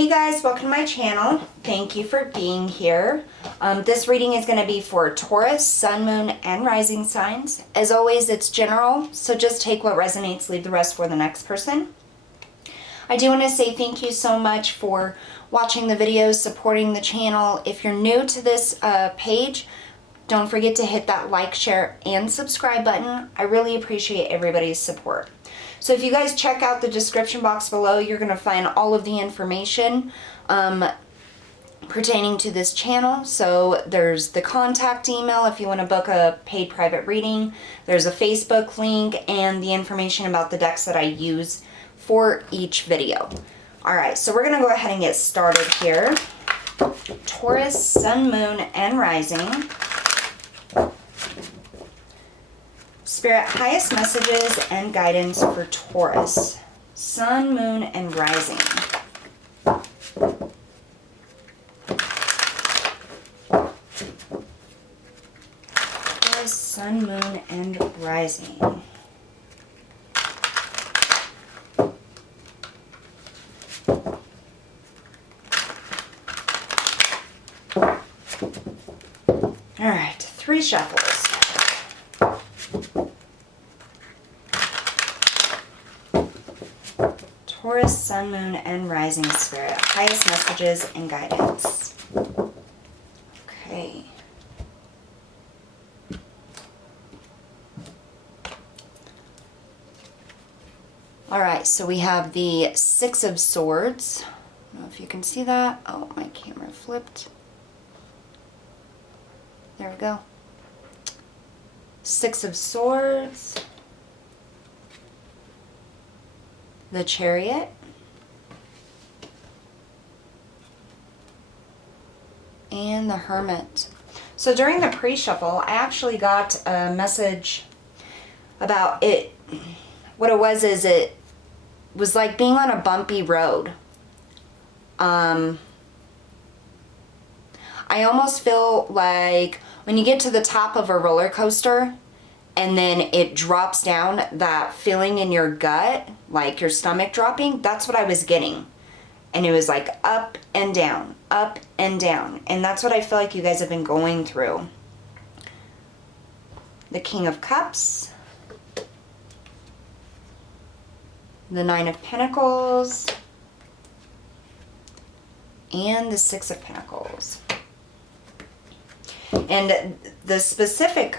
Hey guys, welcome to my channel. Thank you for being here. This reading is going to be for Taurus, Sun, Moon, and Rising signs. As always, it's general, so just take what resonates, leave the rest for the next person. I do want to say thank you so much for watching the videos, supporting the channel. If you're new to this page, don't forget to hit that like, share, and subscribe button. I really appreciate everybody's support. So if you guys check out the description box below, you're going to find all of the information pertaining to this channel. So there's the contact email if you want to book a paid private reading. There's a Facebook link and the information about the decks that I use for each video. Alright, so we're going to go ahead and get started here. Taurus, Sun, Moon, and Rising. Spirit, highest messages and guidance for Taurus, Sun, Moon, and Rising. Taurus, Sun, Moon, and Rising. All right, 3 shuffles. Taurus, Sun, Moon, and Rising Spirit. Highest messages and guidance. Okay. Alright, so we have the 6 of Swords. I don't know if you can see that. Oh, my camera flipped. There we go. 6 of Swords. The Chariot, and the Hermit. So during the pre-shuffle, I actually got a message about it. What it was like being on a bumpy road. I almost feel like when you get to the top of a roller coaster and then it drops down, that feeling in your gut, like your stomach dropping, that's what I was getting. And it was like up and down, up and down. And that's what I feel like you guys have been going through. The King of Cups. The 9 of Pentacles. And the 6 of Pentacles. And the specific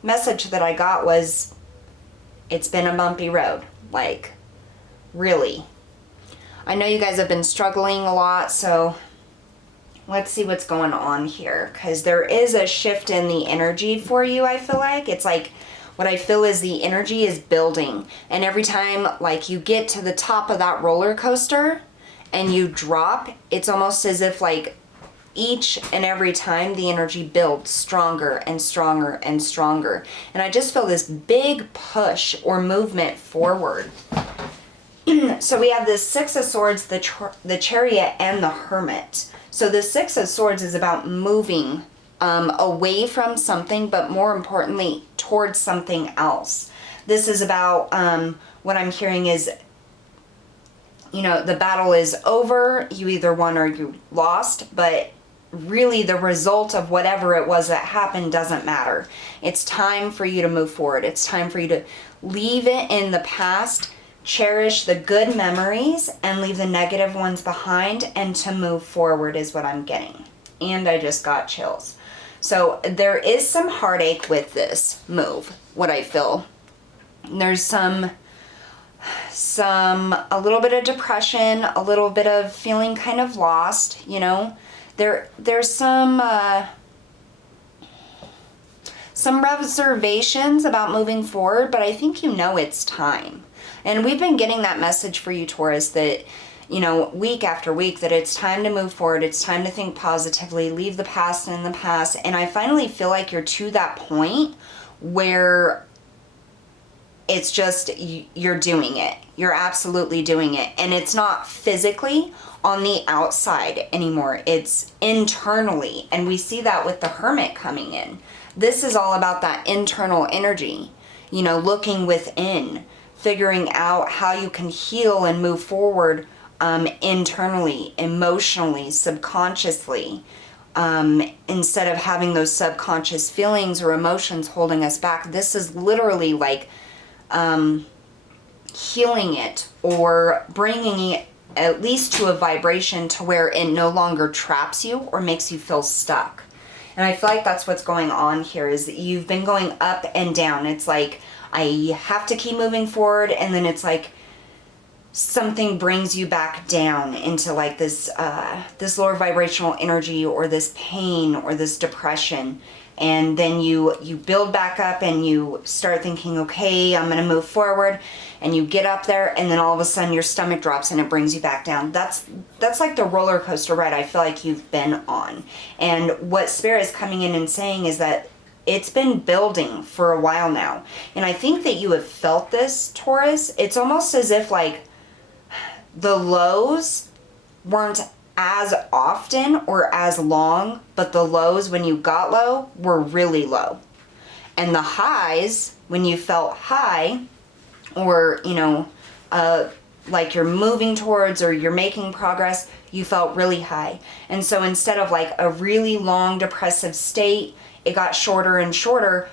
message that I got was, it's been a bumpy road. Like, really. I know you guys have been struggling a lot, so let's see what's going on here. Because there is a shift in the energy for you, I feel like. It's like, what I feel is the energy is building. And every time, like, you get to the top of that roller coaster and you drop, it's almost as if, like, each and every time the energy builds stronger and stronger and stronger. And I just feel this big push or movement forward. So we have the 6 of Swords, the Chariot, and the Hermit. So the 6 of Swords is about moving away from something, but more importantly, towards something else. This is about, what I'm hearing is, you know, the battle is over, you either won or you lost, but really the result of whatever it was that happened doesn't matter. It's time for you to move forward. It's time for you to leave it in the past, cherish the good memories, and leave the negative ones behind, and to move forward is what I'm getting. And I just got chills. So there is some heartache with this move, what I feel. There's a little bit of depression, a little bit of feeling kind of lost, you know. There's some reservations about moving forward, but I think you know it's time. And we've been getting that message for you, Taurus, that, you know, week after week, that it's time to move forward. It's time to think positively, leave the past in the past. And I finally feel like you're to that point where it's just, you're doing it. You're absolutely doing it. And it's not physically on the outside anymore. It's internally. And we see that with the Hermit coming in. This is all about that internal energy, you know, looking within, figuring out how you can heal and move forward internally, emotionally, subconsciously, instead of having those subconscious feelings or emotions holding us back. This is literally like healing it or bringing it at least to a vibration to where it no longer traps you or makes you feel stuck. And I feel like that's what's going on here, is that you've been going up and down. It's like, I have to keep moving forward, and then it's like something brings you back down into like this this lower vibrational energy, or this pain, or this depression. And then you build back up and you start thinking, okay, I'm going to move forward, and you get up there, and then all of a sudden your stomach drops and it brings you back down. That's like the roller coaster ride I feel like you've been on. And what Spirit is coming in and saying is that it's been building for a while now. And I think that you have felt this, Taurus. It's almost as if like the lows weren't as often or as long, but the lows when you got low were really low. And the highs, when you felt high, or, you know, like you're moving towards or you're making progress, you felt really high. And so instead of like a really long depressive state, it got shorter and shorter,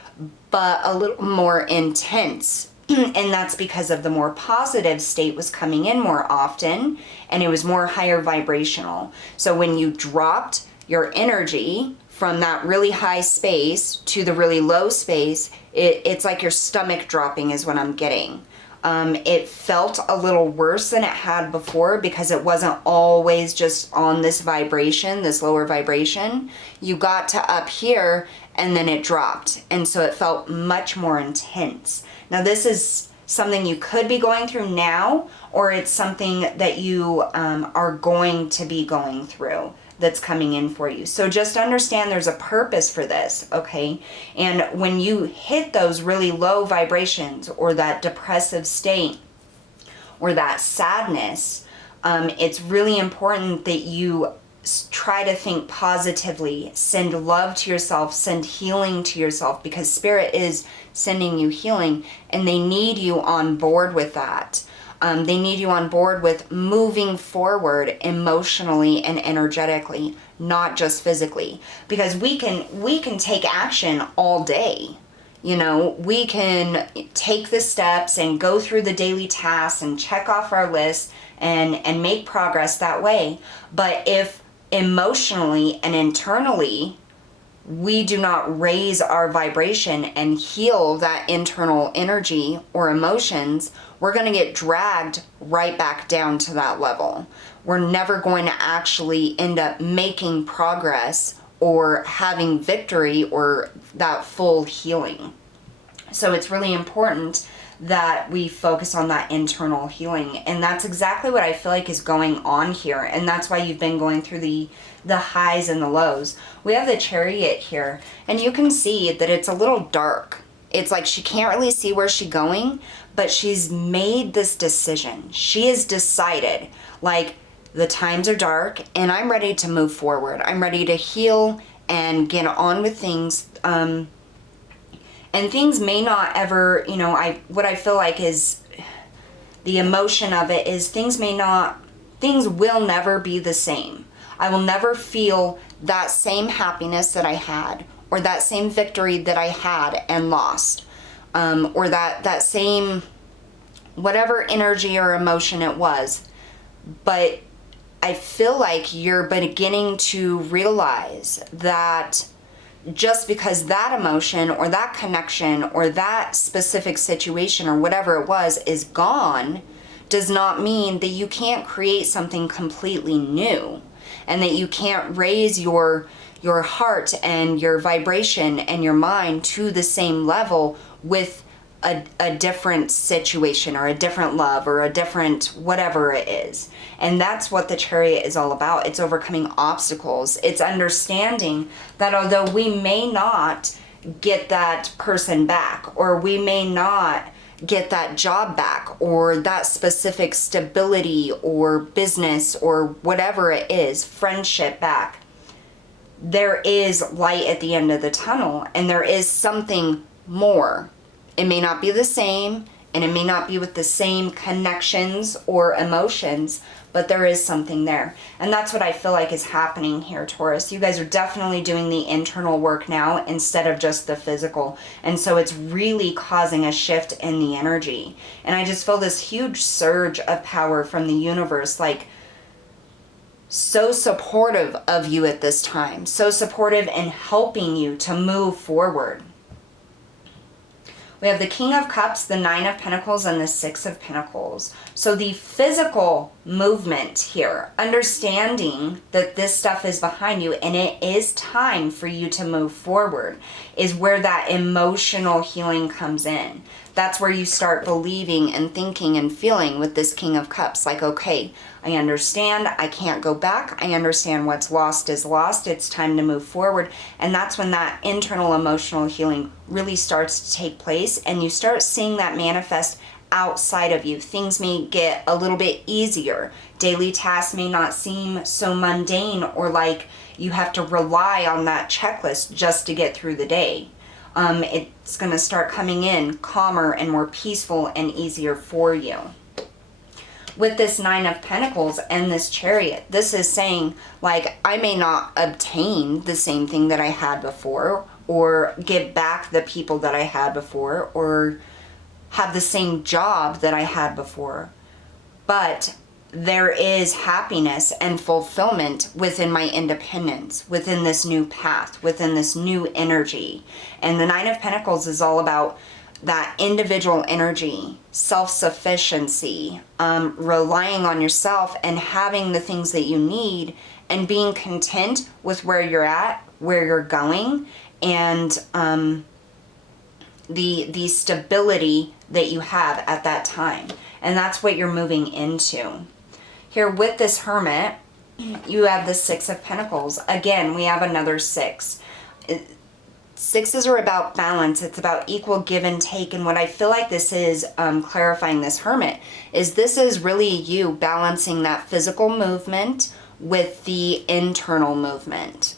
but a little more intense. And that's because of the more positive state was coming in more often, and it was more higher vibrational. So when you dropped your energy from that really high space to the really low space, it's like your stomach dropping is what I'm getting. It felt a little worse than it had before, because it wasn't always just on this vibration, this lower vibration. You got to up here and then it dropped. And so it felt much more intense. Now this is something you could be going through now, or it's something that you are going to be going through that's coming in for you. So just understand there's a purpose for this, okay? And when you hit those really low vibrations, or that depressive state, or that sadness, it's really important that you try to think positively, send love to yourself, send healing to yourself, because Spirit is sending you healing, and they need you on board with that. They need you on board with moving forward emotionally and energetically, not just physically, because we can take action all day. You know, we can take the steps and go through the daily tasks and check off our list and make progress that way. But if emotionally and internally we do not raise our vibration and heal that internal energy or emotions, we're going to get dragged right back down to that level. We're never going to actually end up making progress or having victory or that full healing. So it's really important that we focus on that internal healing. And that's exactly what I feel like is going on here. And that's why you've been going through the highs and the lows. We have the Chariot here, and you can see that it's a little dark. It's like she can't really see where she's going, but she's made this decision. She has decided, like, the times are dark and I'm ready to move forward. I'm ready to heal and get on with things. And things may not ever, you know, what I feel like is the emotion of it is things will never be the same. I will never feel that same happiness that I had, or that same victory that I had and lost, or that same whatever energy or emotion it was. But I feel like you're beginning to realize that just because that emotion or that connection or that specific situation or whatever it was is gone, does not mean that you can't create something completely new, and that you can't raise your heart and your vibration and your mind to the same level with a different situation or a different love or a different whatever it is. And that's what the Chariot is all about. It's overcoming obstacles. It's understanding that although we may not get that person back, or we may not get that job back, or that specific stability or business or whatever it is, friendship back, there is light at the end of the tunnel, and there is something more. It may not be the same, and it may not be with the same connections or emotions, but there is something there. And that's what I feel like is happening here, Taurus. You guys are definitely doing the internal work now instead of just the physical. And so it's really causing a shift in the energy. And I just feel this huge surge of power from the universe, like so supportive of you at this time, so supportive in helping you to move forward. We have the King of Cups, the Nine of Pentacles, and the Six of Pentacles. So the physical movement here, understanding that this stuff is behind you and it is time for you to move forward, is where that emotional healing comes in. That's where you start believing and thinking and feeling with this King of Cups. Like, okay, I understand. I can't go back. I understand what's lost is lost. It's time to move forward. And that's when that internal emotional healing really starts to take place. And you start seeing that manifest outside of you. Things may get a little bit easier. Daily tasks may not seem so mundane or like you have to rely on that checklist just to get through the day. It's going to start coming in calmer and more peaceful and easier for you. With this Nine of Pentacles and this Chariot, this is saying, like, I may not obtain the same thing that I had before, or get back the people that I had before, or have the same job that I had before, but there is happiness and fulfillment within my independence, within this new path, within this new energy. And the Nine of Pentacles is all about that individual energy, self-sufficiency, relying on yourself and having the things that you need and being content with where you're at, where you're going, and the stability that you have at that time. And that's what you're moving into. Here with this Hermit, you have the Six of Pentacles. Again, we have another six. Sixes are about balance. It's about equal give and take. And what I feel like this is clarifying this Hermit is this is really you balancing that physical movement with the internal movement.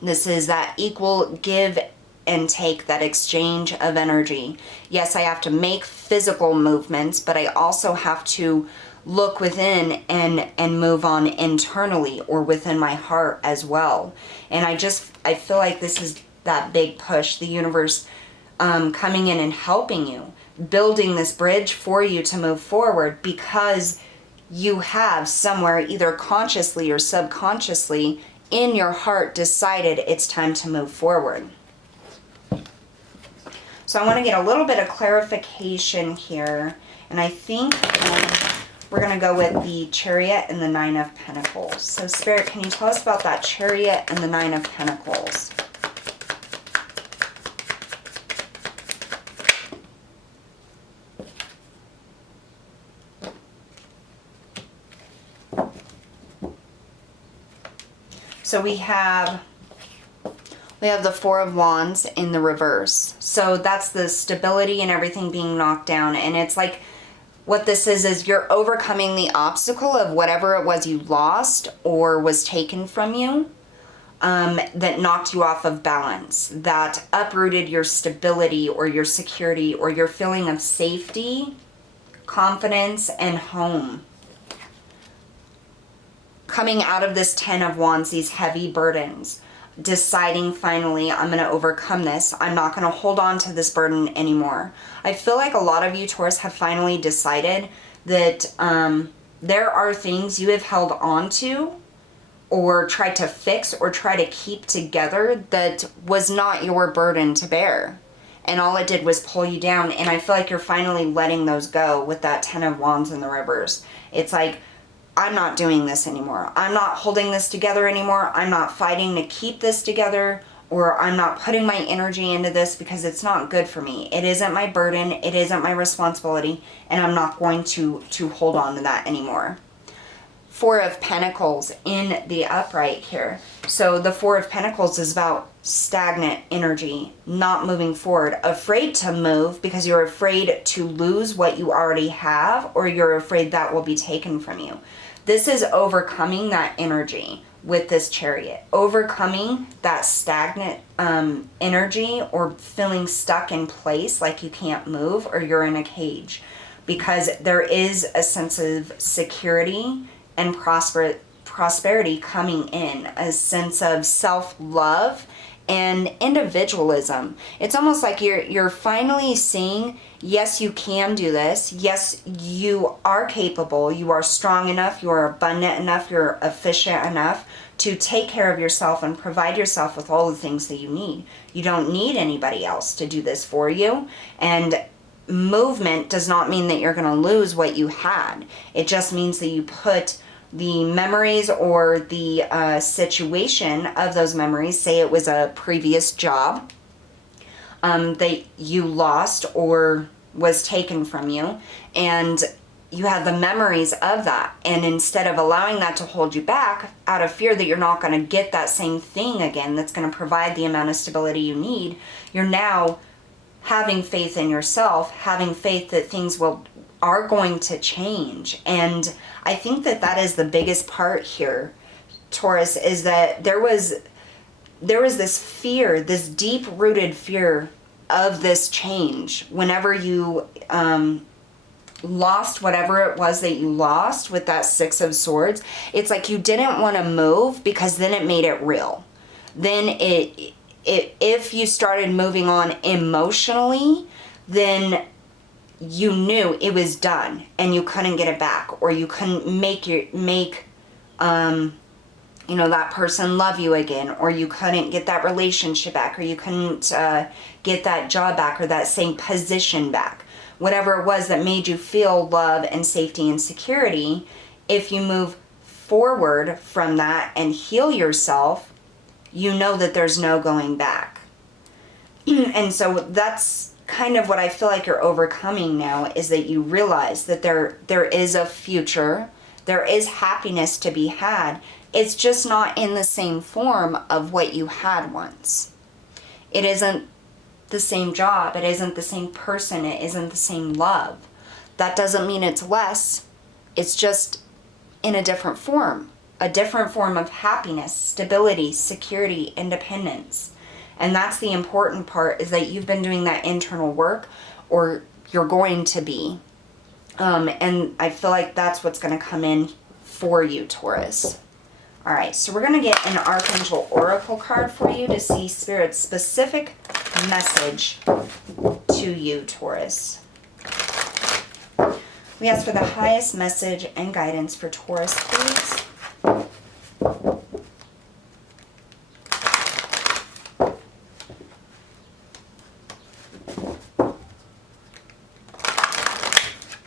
This is that equal give and take, that exchange of energy. Yes, I have to make physical movements, but I also have to look within and move on internally or within my heart as well. And I feel like this is that big push, the universe coming in and helping you, building this bridge for you to move forward, because you have somewhere, either consciously or subconsciously in your heart, decided it's time to move forward. So I want to get a little bit of clarification here, and I think we're going to go with the Chariot and the Nine of Pentacles. So Spirit, can you tell us about that Chariot and the Nine of Pentacles? So we have the Four of Wands in the reverse. So that's the stability and everything being knocked down. And it's like, what this is you're overcoming the obstacle of whatever it was you lost or was taken from you, that knocked you off of balance, that uprooted your stability or your security or your feeling of safety, confidence, and home. Coming out of this Ten of Wands, these heavy burdens, deciding finally, I'm going to overcome this. I'm not going to hold on to this burden anymore. I feel like a lot of you, Taurus, have finally decided that there are things you have held on to or tried to fix or try to keep together that was not your burden to bear. And all it did was pull you down. And I feel like you're finally letting those go with that Ten of Wands in the reverse. It's like, I'm not doing this anymore. I'm not holding this together anymore. I'm not fighting to keep this together, or I'm not putting my energy into this because it's not good for me. It isn't my burden. It isn't my responsibility, and I'm not going to hold on to that anymore. Four of Pentacles in the upright here. So the Four of Pentacles is about stagnant energy, not moving forward, afraid to move because you're afraid to lose what you already have, or you're afraid that will be taken from you. This is overcoming that energy with this Chariot, overcoming that stagnant energy or feeling stuck in place like you can't move or you're in a cage, because there is a sense of security and prosperity coming in, a sense of self-love and individualism. It's almost like you're finally seeing, yes, you can do this. Yes, you are capable. You are strong enough. You are abundant enough. You're efficient enough to take care of yourself and provide yourself with all the things that you need. You don't need anybody else to do this for you. And movement does not mean that you're going to lose what you had. It just means that you put the memories or the situation of those memories, say it was a previous job that you lost or was taken from you, and you have the memories of that, and instead of allowing that to hold you back out of fear that you're not going to get that same thing again that's going to provide the amount of stability you need, you're now having faith in yourself, having faith that things are going to change. And I think that is the biggest part here, Taurus, is that there was this fear, this deep-rooted fear of this change. Whenever you lost whatever it was that you lost with that Six of Swords, it's like you didn't want to move because then it made it real. Then if you started moving on emotionally, then you knew it was done and you couldn't get it back, or you couldn't make that person love you again, or you couldn't get that relationship back, or you couldn't get that job back or that same position back. Whatever it was that made you feel love and safety and security, if you move forward from that and heal yourself, you know that there's no going back. And so that's kind of what I feel like you're overcoming now, is that you realize that there is a future, there is happiness to be had. It's just not in the same form of what you had once. It isn't the same job, it isn't the same person, it isn't the same love. That doesn't mean it's less, it's just in a different form of happiness, stability, security, independence. And that's the important part, is that you've been doing that internal work, or you're going to be. And I feel like that's what's going to come in for you, Taurus. All right, so we're going to get an Archangel Oracle card for you to see Spirit's specific message to you, Taurus. We ask for the highest message and guidance for Taurus, please.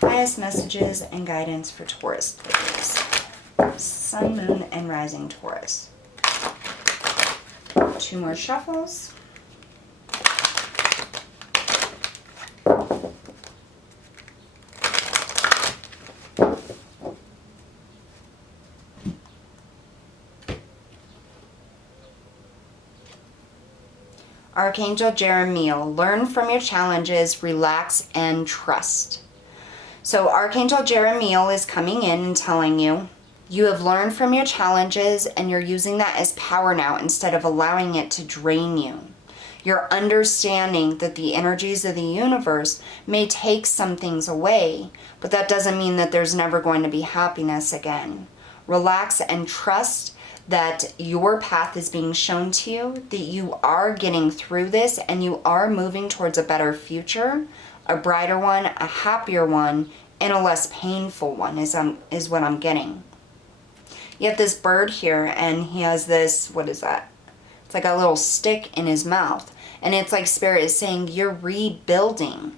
Highest messages and guidance for Taurus, please. Sun, Moon, and Rising Taurus. 2 more shuffles. Archangel Jeremiel, learn from your challenges, relax, and trust. So Archangel Jeremiel is coming in and telling you, you have learned from your challenges and you're using that as power now instead of allowing it to drain you. You're understanding that the energies of the universe may take some things away, but that doesn't mean that there's never going to be happiness again. Relax and trust that your path is being shown to you, that you are getting through this and you are moving towards a better future, a brighter one, a happier one, and a less painful one is what I'm getting. You have this bird here, and he has this, what is that? It's like a little stick in his mouth. And it's like Spirit is saying, you're rebuilding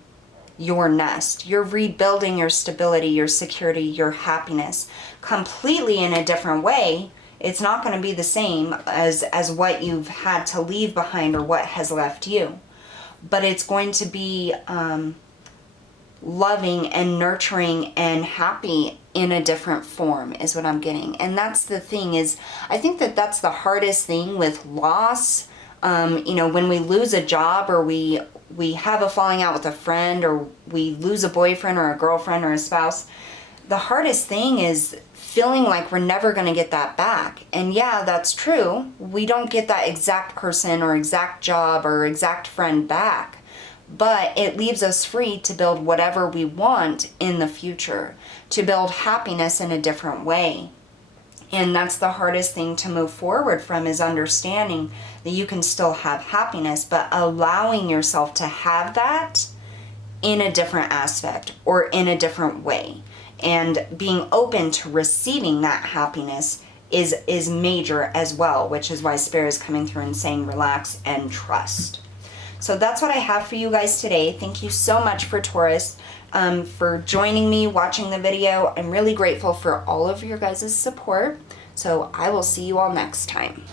your nest. You're rebuilding your stability, your security, your happiness completely in a different way. It's not going to be the same as what you've had to leave behind or what has left you. But it's going to be loving and nurturing and happy in a different form is what I'm getting. And that's the thing, is I think that that's the hardest thing with loss. When we lose a job, or we have a falling out with a friend, or we lose a boyfriend or a girlfriend or a spouse, the hardest thing is feeling like we're never going to get that back. And yeah, that's true. We don't get that exact person or exact job or exact friend back, but it leaves us free to build whatever we want in the future, to build happiness in a different way. And that's the hardest thing to move forward from, is understanding that you can still have happiness, but allowing yourself to have that in a different aspect or in a different way. And being open to receiving that happiness is major as well, which is why Spirit is coming through and saying relax and trust. So that's what I have for you guys today. Thank you so much for Taurus, for joining me, watching the video. I'm really grateful for all of your guys' support. So I will see you all next time.